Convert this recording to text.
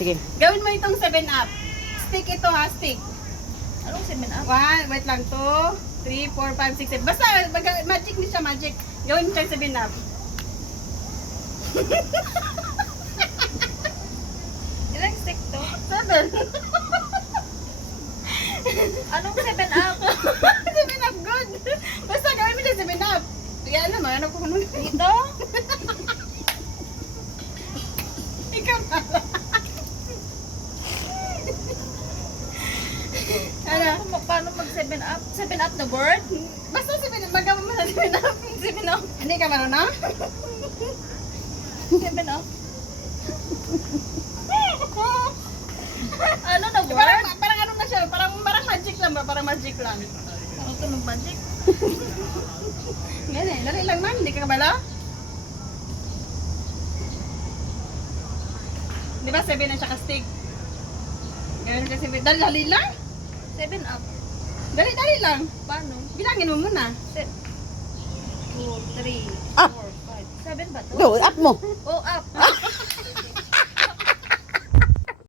Sige. Gawin mo itong 7-up. Stick ito ha, stick. Anong 7-up? 1, wait lang, 2, 3, 4, 5, 6, 7. Basta, magic ni siya, magic. Gawin mo siyang 7-up. Ilang stick to? 7. Anong 7-up? 7-up, good. Basta, gawin mo siyang 7-up. Yan naman, ano kung ano. Dito? Ikaw na. Ano? Paano mag 7-up? 7-up na word? Basta 7-up, magawa mo sa 7-up. 7-up? Hindi ka marunong? 7-up? Ano na word? Parang ano na siya, parang magic lang ba? Parang magic lang. Ano to ng magic? Yan eh, dali lang man, hindi ka kabala? Di ba 7 na siya ka-stick? Ganun kasi, dali lang? 7-up? Dali lang. Paano? Bilangin mo muna. 2, 3, Ah. 4, 5. 7 ba to? Go, up mo. Oh, up.